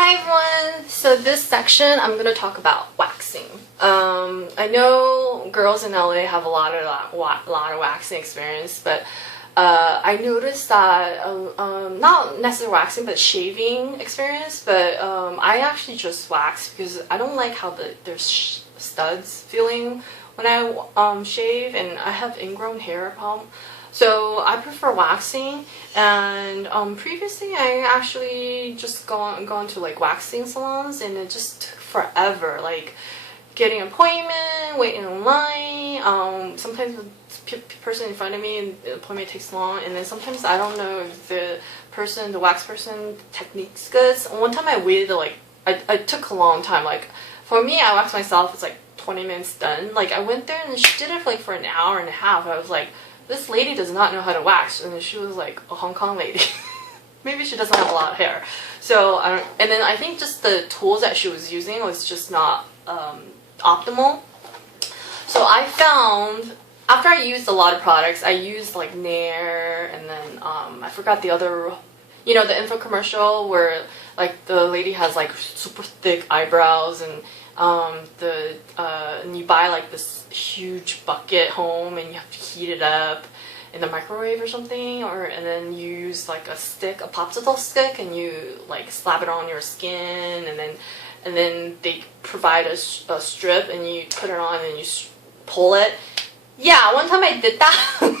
Hi everyone! So this section I'm going to talk about waxing. I know girls in LA have a lot of waxing experience, but I noticed that not necessarily waxing but shaving experience, but I actually just wax because I don't like how there's studs feeling when I shave, and I have ingrown hair problem. So I prefer waxing, and previously I actually just gone to like waxing salons, and it just took forever, like getting an appointment, waiting in line. Sometimes the person in front of me, the appointment takes long, and then sometimes I don't know if the wax person technique's good. So one time I waited I took a long time. Like for me, I wax myself, it's like 20 minutes done. Like I went there and she did it for an hour and a half. I was like, this lady does not know how to wax, and she was like a Hong Kong lady. Maybe she doesn't have a lot of hair. So and then I think just the tools that she was using was just not optimal. So I found, after I used a lot of products, I used like Nair, and then I forgot the other, the info commercial where like the lady has like super thick eyebrows, and and you buy like this huge bucket home and you have to heat it up in the microwave or something, and then you use like a popsicle stick, and you like slap it on your skin, and then they provide a strip, and you put it on and you pull it. Yeah, one time I did that.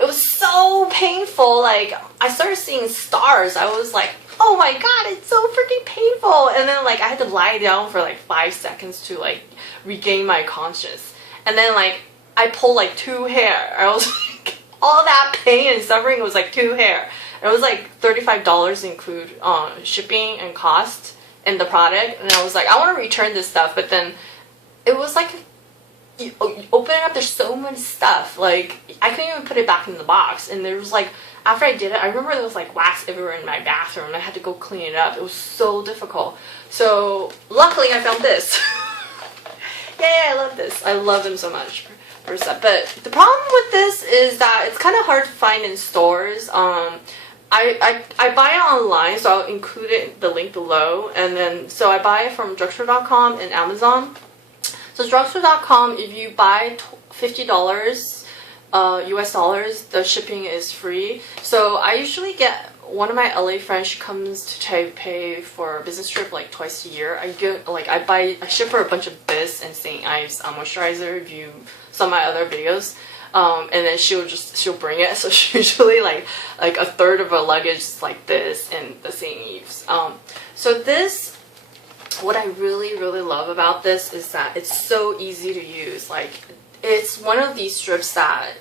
It was so painful. Like I started seeing stars. I was like, oh my god, it's so freaking painful. And then like I had to lie down for like 5 seconds to like regain my conscience. And then like I pulled like 2 hair. I was like, all that pain and suffering was like 2 hair. And it was like $35 include shipping and cost and the product. And I was like, I want to return this stuff, but then it was like, you open it up, there's so much stuff. Like I couldn't even put it back in the box, and there was like, after I did it, I remember there was like wax everywhere in my bathroom. I had to go clean it up. It was so difficult. So luckily I found this. Yay, I love this. I love them so much. Parissa. But the problem with this is that it's kind of hard to find in stores. I buy it online, so I'll include the link below. And then so I buy it from drugstore.com and Amazon. So drugstore.com, if you buy $50 US dollars, the shipping is free. So I usually get, one of my LA friends, she comes to Taipei for a business trip like twice a year. I ship her a bunch of this and St. Ives moisturizer, if you saw my other videos. And then she'll bring it. So she usually like a third of her luggage is like this and the St. Ives. So this, what I really love about this is that it's so easy to use. Like it's one of these strips that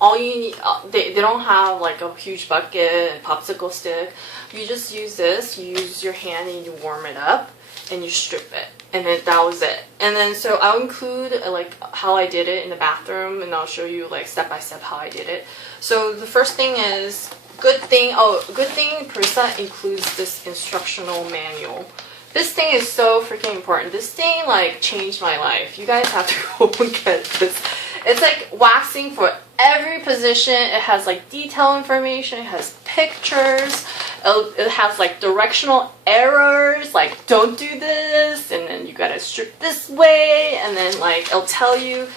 all you need, they don't have like a huge bucket and popsicle stick. You just use this, you use your hand and you warm it up and you strip it, and then that was it. And then so I'll include like how I did it in the bathroom, and I'll show you like step by step how I did it. So the first thing is, good thing Parissa includes this instructional manual. This thing is so freaking important. This thing like changed my life. You guys have to go and get this. It's like waxing for every position. It has like detail information. It has pictures. It has like directional errors. Like don't do this, and then you gotta strip this way, and then like it'll tell you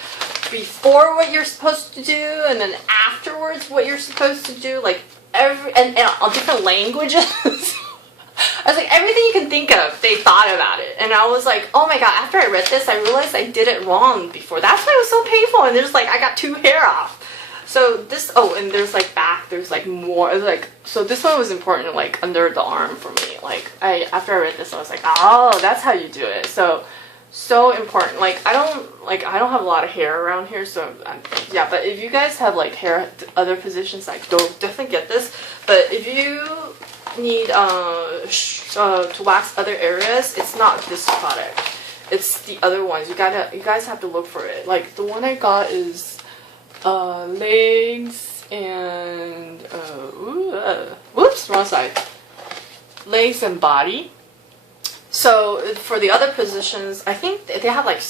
before what you're supposed to do, and then afterwards what you're supposed to do. Like and on different languages. I was like, everything you can think of, they thought about it. And I was like, oh my god, after I read this, I realized I did it wrong before. That's why it was so painful. And there's like, I got 2 hair off. So this, and there's like back, there's like more, like, so this one was important, like under the arm for me. Like, after I read this, I was like, oh, that's how you do it. So important. Like, I don't have a lot of hair around here, so yeah, but if you guys have like hair, other positions, like, don't definitely get this. But if you need to wax other areas, it's not this product, it's the other ones. You guys have to look for it. Like the one I got is legs and whoops, wrong side, legs and body. So for the other positions, I think they have like,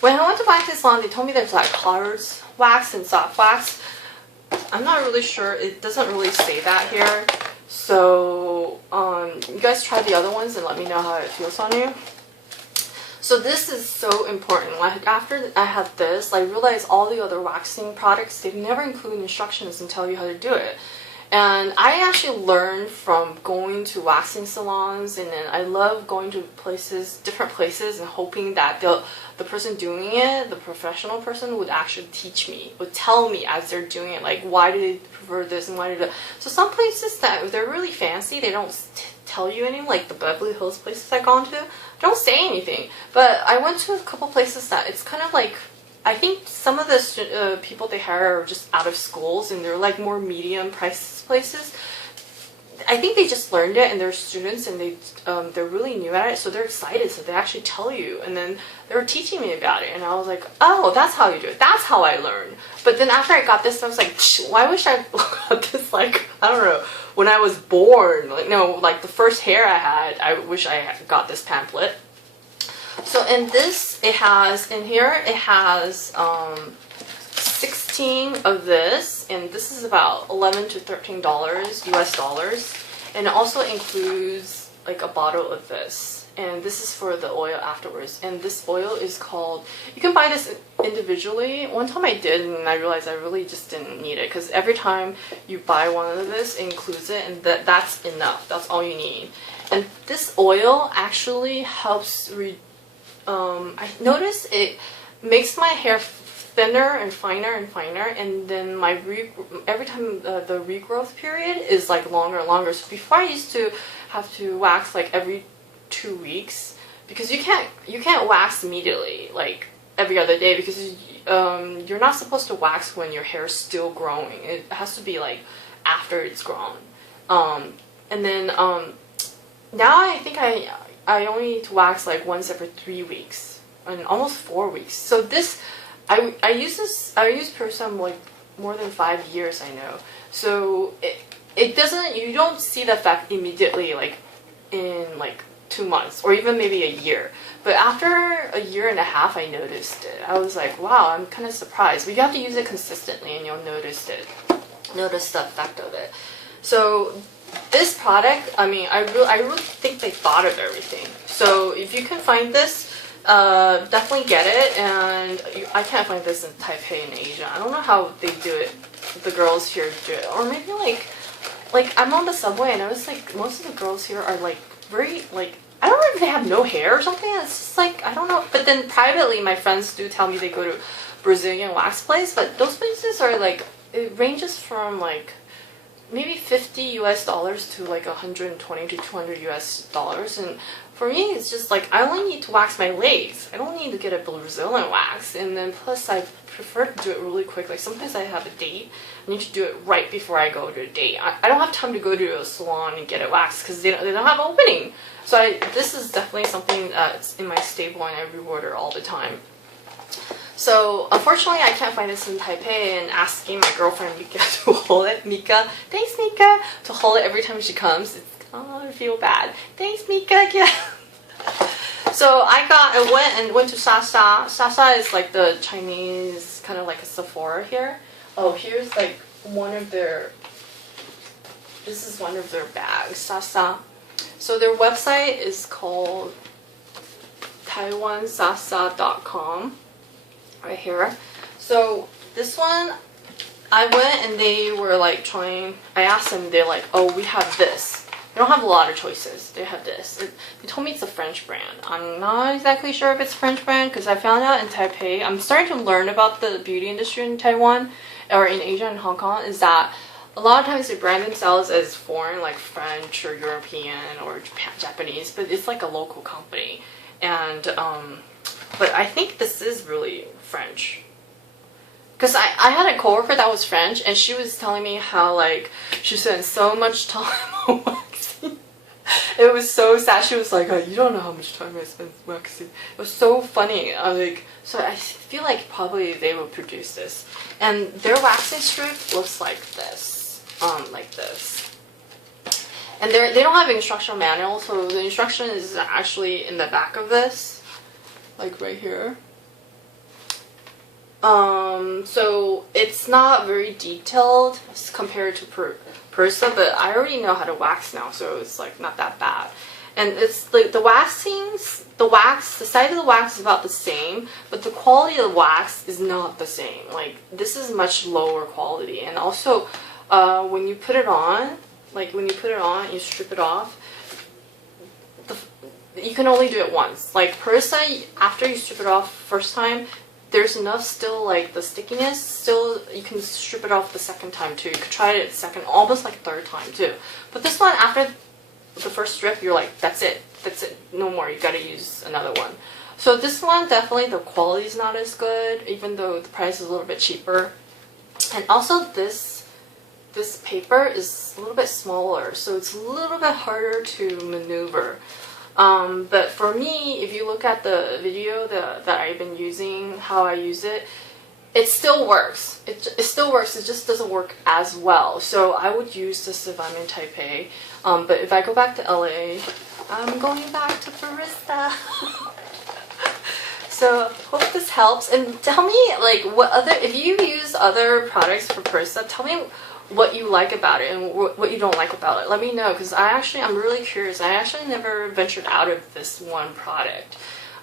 when I went to wax this salon, they told me there's like hard wax and soft wax. I'm not really sure, it doesn't really say that here. So So you guys try the other ones and let me know how it feels on you. So this is so important. Like after I had this, I realized all the other waxing products, they never include instructions and tell you how to do it. And I actually learned from going to waxing salons, and then I love going to places, different places, and hoping that the person doing it, the professional person, would actually teach me, would tell me as they're doing it, like why do they prefer this and why do they. So some places that they're really fancy, they don't tell you anything, like the Beverly Hills places I've gone to, don't say anything. But I went to a couple places that it's kind of like, I think some of the people they hire are just out of schools, and they're like more medium price places. I think they just learned it and they're students, and they're really new at it, so they're excited, so they actually tell you, and then they were teaching me about it, and I was like, oh, that's how you do it, that's how I learned. But then after I got this, I was like, why wish I got this, like, I don't know, when I was born, like, no, like the first hair I had, I wish I got this pamphlet. So in this, it has, in here, it has 16 of this, and this is about $11 to $13 US dollars, and it also includes like a bottle of this, and this is for the oil afterwards. And this oil is called, you can buy this individually. One time I did, and I realized I really just didn't need it, because every time you buy one of this, it includes it, and that's enough, that's all you need. And this oil actually helps I notice it makes my hair thinner and finer, and then my every time the regrowth period is like longer and longer. So before I used to have to wax like every 2 weeks, because you can't wax immediately like every other day, because you're not supposed to wax when your hair is still growing. It has to be like after it's grown. And then now I think I only need to wax like once every 3 weeks, and almost 4 weeks. So this, I use Parissa like more than 5 years, I know. So it doesn't, you don't see the effect immediately, like in like 2 months or even maybe a year. But after a year and a half, I noticed it. I was like, wow, I'm kind of surprised. But you have to use it consistently, and you'll notice the effect of it. So this product, I mean, I really think they thought of everything. So if you can find this, definitely get it. And I can't find this in Taipei in Asia. I don't know how they do it. The girls here do it, or maybe like I'm on the subway, and I was like, most of the girls here are like very like, I don't know if they have no hair or something. It's just like, I don't know. But then privately, my friends do tell me they go to Brazilian wax place, but those places are like, it ranges from like maybe $50 US to like $120 to $200 US. And for me, it's just like, I only need to wax my legs. I don't need to get a Brazilian wax. And then plus, I prefer to do it really quick. Like sometimes I have a date, I need to do it right before I go to a date. I don't have time to go to a salon and get it waxed, because they don't have opening. So this is definitely something that's in my stable, and I reorder all the time. So unfortunately, I can't find this in Taipei, and asking my girlfriend Mika to hold it. Mika, thanks Mika, to hold it every time she comes. I feel bad. Thanks Mika. Yeah. So I went to Sasa. Sasa is like the Chinese, kind of like a Sephora here. Oh, here's like this is one of their bags, Sasa. So their website is called taiwansasa.com. Right here. So this one, I went and they were like trying, I asked them, they're like, oh, we have this. They don't have a lot of choices. They have this. They told me it's a French brand. I'm not exactly sure if it's a French brand, because I found out in Taipei, I'm starting to learn about the beauty industry in Taiwan, or in Asia and Hong Kong, is that a lot of times they brand themselves as foreign, like French or European or Japanese, but it's like a local company. And but I think this is really French. Because I had a coworker that was French, and she was telling me how like she spent so much time on waxing. It was so sad. She was like, oh, you don't know how much time I spent waxing. It was so funny. So I feel like probably they will produce this. And their waxing strip looks like this. Like this. And they don't have an instructional manual, so the instruction is actually in the back of this. Like right here. So it's not very detailed compared to Parissa, but I already know how to wax now, so it's like not that bad. And it's like the size of the wax is about the same, but the quality of the wax is not the same. Like this is much lower quality, and also when you put it on, you strip it off. You can only do it once. Like Parissa, after you strip it off first time, there's enough still, like the stickiness still, you can strip it off the second time too. You could try it second, almost like third time too. But this one, after the first strip, you're like, that's it, no more, you gotta use another one. So this one, definitely the quality is not as good, even though the price is a little bit cheaper. And also this paper is a little bit smaller, so it's a little bit harder to maneuver. But for me, if you look at the video that I've been using, how I use it, it still works. It still works, it just doesn't work as well. So I would use this if I'm in Taipei. But if I go back to LA, I'm going back to Parissa. So hope this helps. And tell me, like, if you use other products for Parissa, tell me what you like about it and what you don't like about it. Let me know, because I'm really curious. I actually never ventured out of this one product.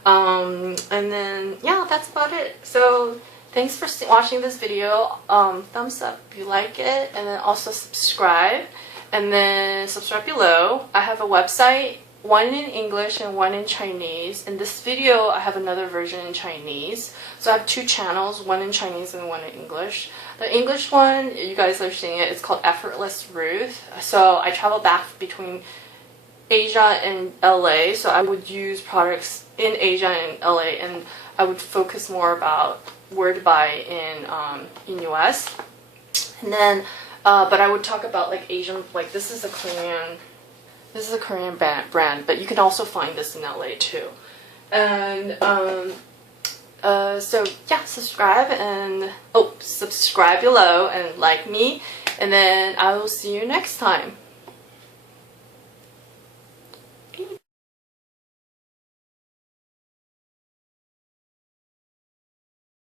And then yeah, that's about it. So thanks for watching this video. Thumbs up if you like it, and then also subscribe, and then subscribe below. I have a website, one in English and one in Chinese. In this video I have another version in Chinese, so I have two channels, one in Chinese and one in English. The English one, you guys are seeing it, it's called Effortless Ruth. So I travel back between Asia and LA, so I would use products in Asia and LA, and I would focus more about where to buy in US. And then but I would talk about like Asian, like this is a Korean brand, but you can also find this in LA too. And so yeah, subscribe below and like me, and then I will see you next time.